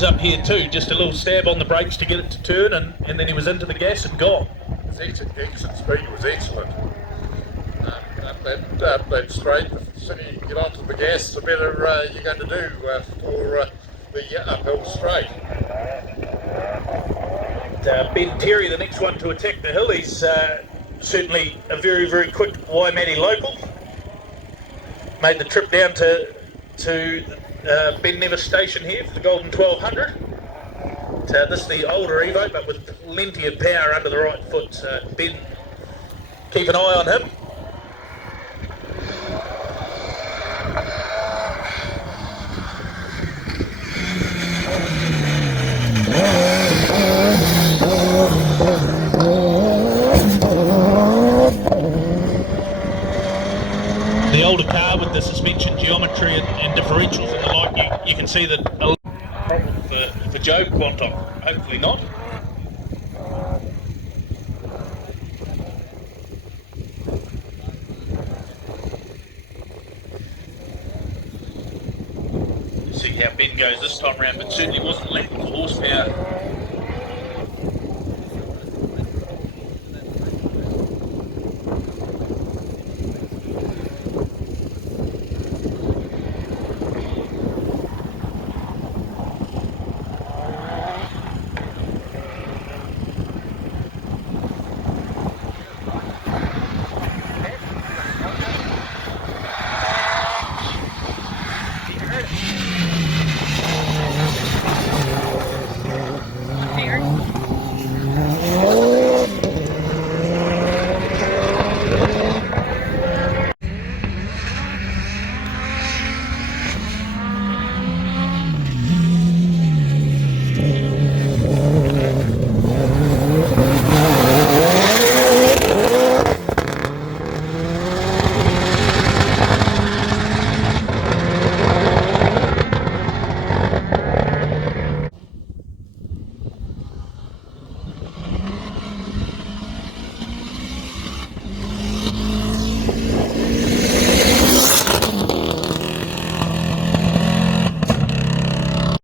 Ben's up here too, just a little stab on the brakes to get it to turn, and then he was into the gas and gone. His exit speed was excellent. Up that straight, the sooner you get onto the gas, the better you're going to do for the uphill straight. Ben Terry, the next one to attack the hill, he's certainly a very, very quick Waimate local. Made the trip down to Nevis Station here for the Golden 1200. This is the older Evo, but with plenty of power under the right foot. So Ben, keep an eye on him. The older car with the suspension geometry and differentials and the like, you can see that a problem for Joe Quantock. Hopefully not. See how Ben goes this time round, but certainly wasn't lacking for horsepower